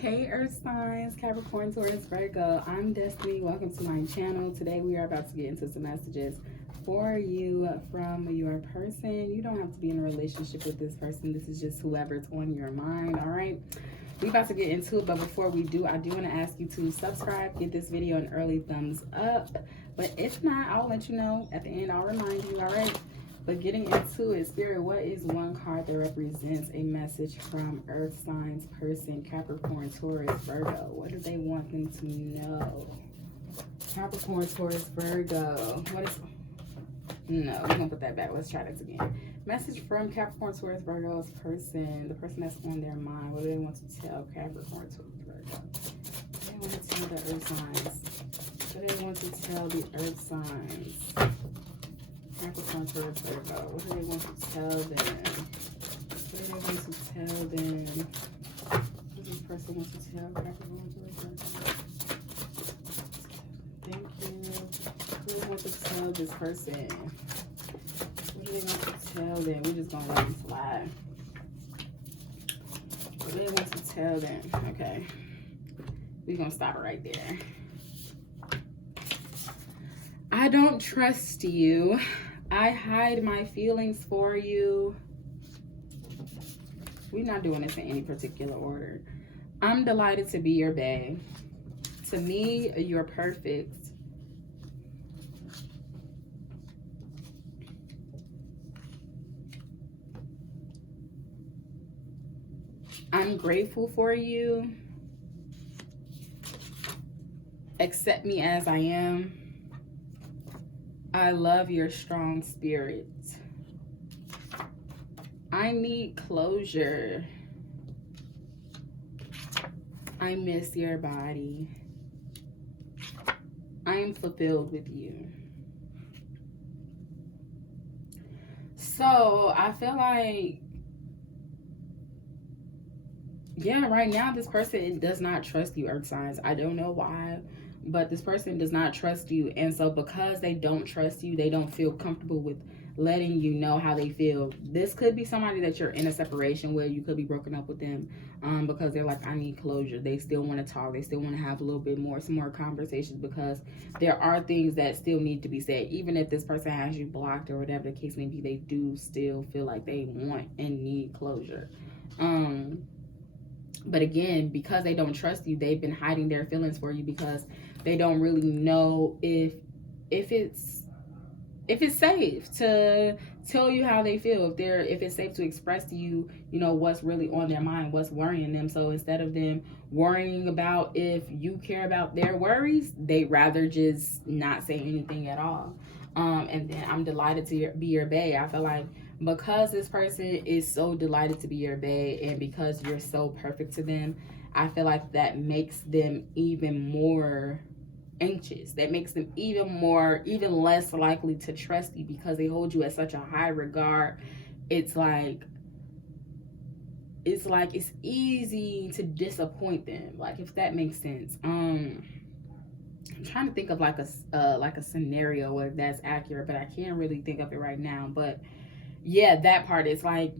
Hey Earth signs, Capricorn, Taurus, Virgo. I'm Destiny. Welcome to my channel. Today we are about to get into some messages for you from your person. You don't have to be in a relationship with this person. This is just whoever's on your mind, all right? We about to get into it, but before we do, I do want to ask you to subscribe, give this video an early thumbs up. But if not, I'll let you know at the end. I'll remind you, all right? But getting into it, Spirit, what is one card that represents a message from Earth signs person, Capricorn, Taurus, Virgo? What do they want them to know? Capricorn, Taurus, Virgo. What is... No, we're going to put that back. Let's try this again. Message from Capricorn, Taurus, Virgo's person. The person that's on their mind. What do they want to tell Capricorn, Taurus, Virgo? What do they want to tell the Earth signs? What do they want to tell the Earth signs? Capricorn, Taurus, Virgo. What do they want to tell them? What do they want to tell them? What does this person want to tell Capricorn, Taurus, Virgo? Thank you. What do they want to tell this person? What do they want to tell them? We're just going to let them fly. What do they want to tell them? Okay. We're going to stop it right there. I don't trust you. I hide my feelings for you. We're not doing this in any particular order. I'm delighted to be your bae. To me, you're perfect. I'm grateful for you. Accept me as I am. I love your strong spirit. I need closure. I miss your body. I am fulfilled with you. So I feel like, yeah, right now this person does not trust you, Earth signs. I don't know why. But this person does not trust you. And so because they don't trust you, they don't feel comfortable with letting you know how they feel. This could be somebody that you're in a separation with. You could be broken up with them because they're like, I need closure. They still want to talk. They still want to have a little bit more, some more conversations, because there are things that still need to be said. Even if this person has you blocked or whatever the case may be, they do still feel like they want and need closure. But again, because they don't trust you, they've been hiding their feelings for you because they don't really know if it's safe to tell you how they feel, if it's safe to express to you, you know, what's really on their mind, what's worrying them. So instead of them worrying about if you care about their worries, they rather just not say anything at all. And then I'm delighted to be your bae. I feel like because this person is so delighted to be your bae and because you're so perfect to them, I feel like that makes them even more anxious. That makes them even less likely to trust you because they hold you at such a high regard. It's like it's easy to disappoint them, like, if that makes sense. I'm trying to think of like a scenario where that's accurate, but I can't really think of it right now. But yeah, that part is like,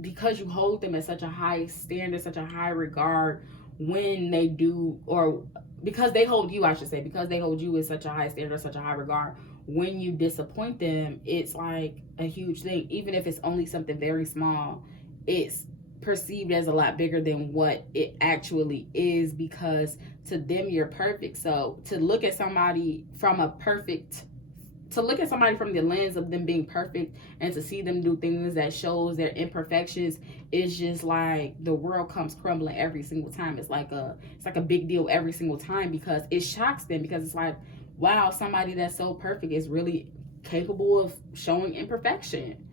because you hold them at such a high standard, such a high regard, when they do, or because they hold you, I should say, because they hold you at such a high standard, such a high regard, when you disappoint them, it's like a huge thing. Even if it's only something very small, it's perceived as a lot bigger than what it actually is, because to them you're perfect. So to look at somebody from the lens of them being perfect and to see them do things that shows their imperfections is just like the world comes crumbling every single time. It's like a big deal every single time because it shocks them, because it's like, wow, somebody that's so perfect is really capable of showing imperfection,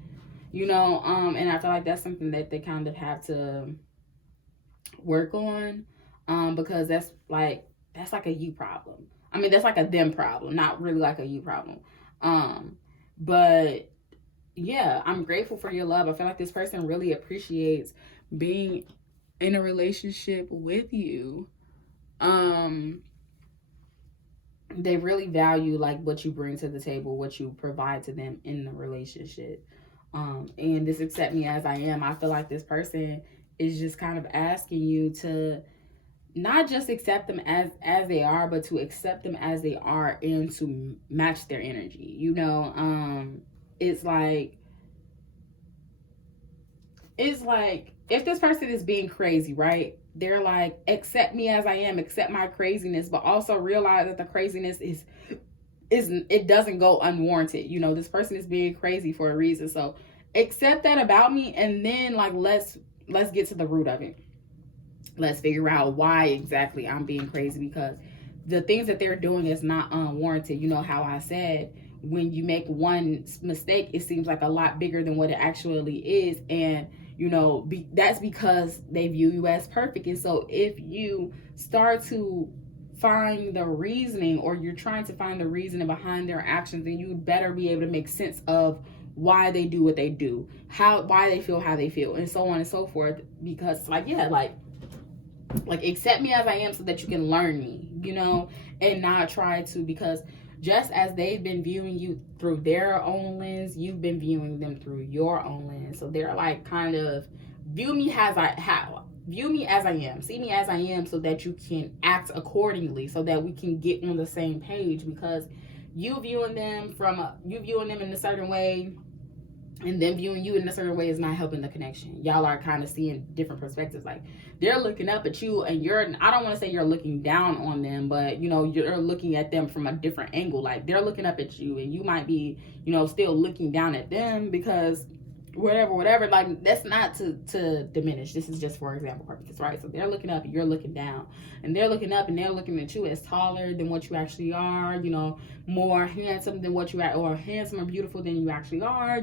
you know. And I feel like that's something that they kind of have to work on, because that's like a you problem. I mean, that's like a them problem, not really like a you problem. But yeah, I'm grateful for your love. I feel like this person really appreciates being in a relationship with you. They really value like what you bring to the table, what you provide to them in the relationship. And this accept me as I am. I feel like this person is just kind of asking you to not just accept them as they are, but to accept them as they are and to match their energy. It's like if this person is being crazy, right? They're like, accept me as I am, accept my craziness, but also realize that the craziness is it doesn't go unwarranted. This person is being crazy for a reason. So accept that about me, and then like let's get to the root of it. Let's figure out why exactly I'm being crazy, because the things that they're doing is not unwarranted. You know how I said, when you make one mistake, it seems like a lot bigger than what it actually is. And that's because they view you as perfect. And so if you start to find the reasoning, or you're trying to find the reasoning behind their actions, then you better be able to make sense of why they do what they do, why they feel how they feel, and so on and so forth. Because accept me as I am so that you can learn me, and not try to, because just as they've been viewing you through their own lens, you've been viewing them through your own lens. So they're like, kind of, view me as I am, see me as I am, so that you can act accordingly, so that we can get on the same page. Because you viewing them in a certain way, and them viewing you in a certain way, is not helping the connection. Y'all are kind of seeing different perspectives. Like, they're looking up at you, and I don't want to say you're looking down on them, but you're looking at them from a different angle. Like, they're looking up at you, and you might be still looking down at them, because whatever, like, that's not to diminish. This is just for example purposes, right? So they're looking up and you're looking down, and they're looking up and they're looking at you as taller than what you actually are, more handsome than what you are, or handsome or beautiful than you actually are,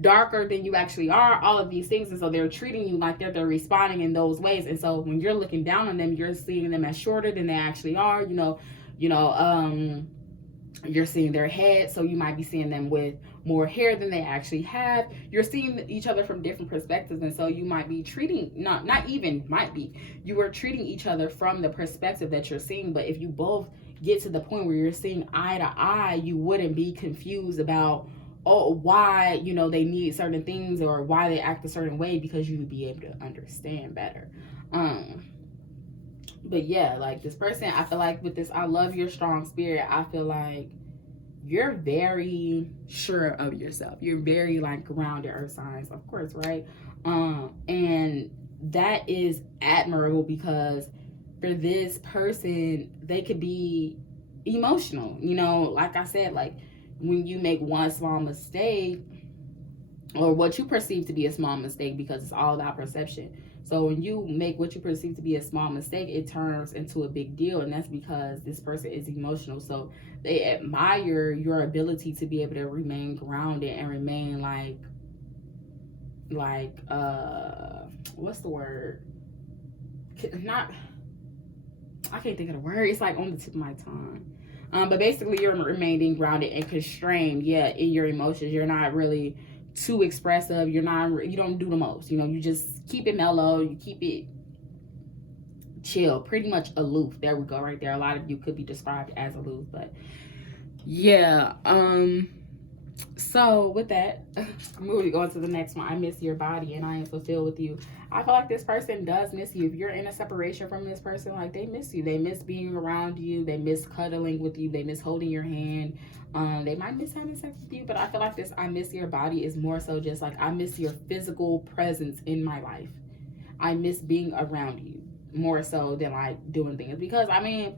darker than you actually are, all of these things. And so they're treating you like they're responding in those ways. And so when you're looking down on them, you're seeing them as shorter than they actually are, you're seeing their head, so you might be seeing them with more hair than they actually have. You're seeing each other from different perspectives, and so you might be treating, you are treating each other from the perspective that you're seeing. But if you both get to the point where you're seeing eye to eye, you wouldn't be confused about why they need certain things, or why they act a certain way, because you would be able to understand better. But yeah, like, this person, I feel like with this, I love your strong spirit. I feel like you're very sure of yourself. You're very like grounded, earth signs, of course, right? And that is admirable, because for this person, they could be emotional. Like I said, like, when you make one small mistake, or what you perceive to be a small mistake, because it's all about perception. So when you make what you perceive to be a small mistake, it turns into a big deal. And that's because this person is emotional. So they admire your ability to be able to remain grounded and remain what's the word? I can't think of the word. It's like on the tip of my tongue. But basically, you're remaining grounded and constrained, in your emotions. You're not really too expressive. You don't do the most. You just keep it mellow. You keep it chill, pretty much aloof. There we go, right there. A lot of you could be described as aloof, but yeah. So with that, moving on to the next one. I miss your body and I am fulfilled with you. I feel like this person does miss you. If you're in a separation from this person, like, they miss you. They miss being around you. They miss cuddling with you. They miss holding your hand. They might miss having sex with you, but I feel like this I miss your body is more so just like, I miss your physical presence in my life. I miss being around you more so than like doing things. Because I mean,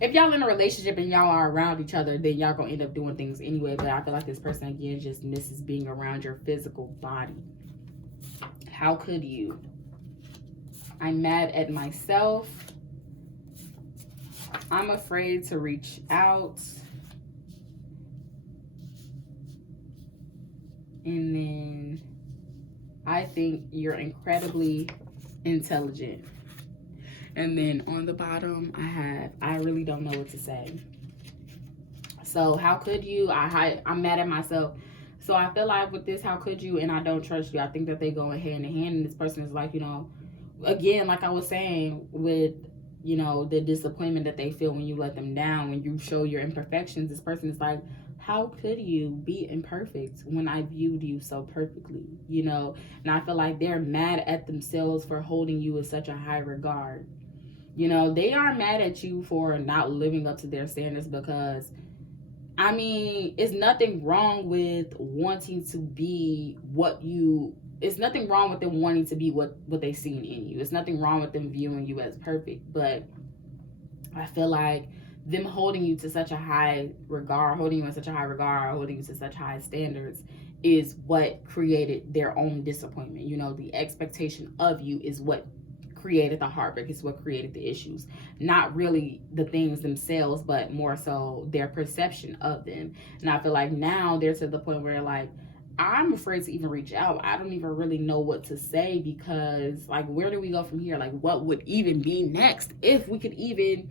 if y'all in a relationship and y'all are around each other, then y'all gonna end up doing things anyway. But I feel like this person, again, just misses being around your physical body. How could you? I'm mad at myself. I'm afraid to reach out. And then I think you're incredibly intelligent. And then on the bottom, I really don't know what to say. So how could you? I'm mad at myself. So I feel like with this, how could you? And I don't trust you. I think that they go hand in hand. And this person is like, again, like I was saying, with, the disappointment that they feel when you let them down, when you show your imperfections, this person is like, how could you be imperfect when I viewed you so perfectly, And I feel like they're mad at themselves for holding you in such a high regard. You know, they are mad at you for not living up to their standards because, I mean, it's nothing wrong with wanting to be what you, it's nothing wrong with them wanting to be what they seen in you. It's nothing wrong with them viewing you as perfect. But I feel like them holding you to such a high regard, holding you in such a high regard, holding you to such high standards is what created their own disappointment. You know, the expectation of you is what created the heartbreak, is what created the issues. Not really the things themselves, but more so their perception of them. And I feel like now they're to the point where, like, I'm afraid to even reach out. I don't even really know what to say because, like, where do we go from here? Like, what would even be next if we could even,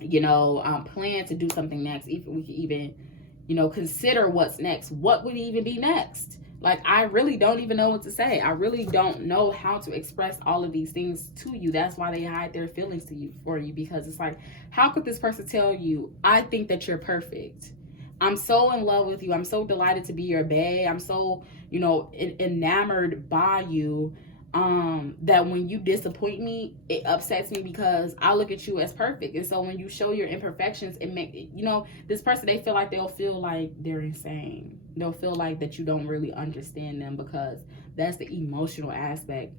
you know, plan to do something next? If we could even, you know, consider what's next. What would even be next? Like, I really don't even know what to say. I really don't know how to express all of these things to you. That's why they hide their feelings to you for you, because it's like, how could this person tell you, I think that you're perfect? I'm so in love with you. I'm so delighted to be your bae. I'm so, you know, enamored by you, that when you disappoint me, it upsets me because I look at you as perfect. And so when you show your imperfections, it make, you know, this person, they feel like they'll feel like they're insane. They'll feel like that you don't really understand them, because that's the emotional aspect.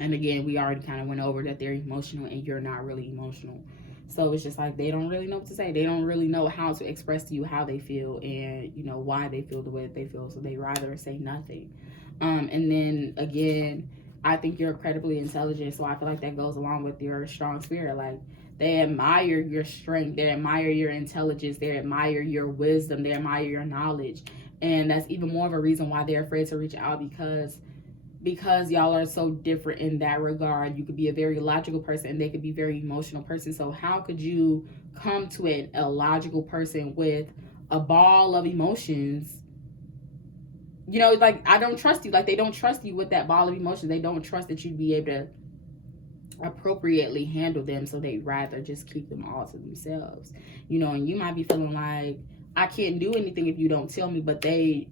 And again, we already kind of went over that they're emotional and you're not really emotional. So it's just like they don't really know what to say. They don't really know how to express to you how they feel and, you know, why they feel the way that they feel. So they rather say nothing. And then again, I think you're incredibly intelligent. So I feel like that goes along with your strong spirit. Like, they admire your strength. They admire your intelligence. They admire your wisdom. They admire your knowledge. And that's even more of a reason why they're afraid to reach out, because y'all are so different in that regard. You could be a very logical person and they could be a very emotional person. So how could you come to a logical person with a ball of emotions? You know, like, I don't trust you. Like, they don't trust you with that ball of emotions. They don't trust that you'd be able to appropriately handle them. So they'd rather just keep them all to themselves. You know, and you might be feeling like, I can't do anything if you don't tell me. But they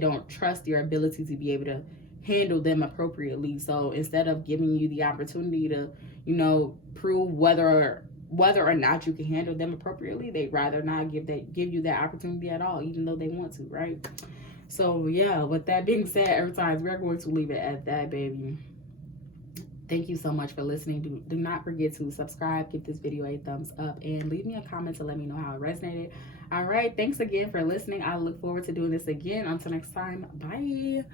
don't trust your ability to be able to handle them appropriately. So instead of giving you the opportunity to, you know, prove whether or not you can handle them appropriately, they'd rather not give you that opportunity at all, even though they want to, right? So yeah, with that being said, every time we're going to leave it at that, baby. Thank you so much for listening. Do not forget to subscribe, give this video a thumbs up, and leave me a comment to let me know how it resonated. All right, thanks again for listening. I look forward to doing this again. Until next time, bye.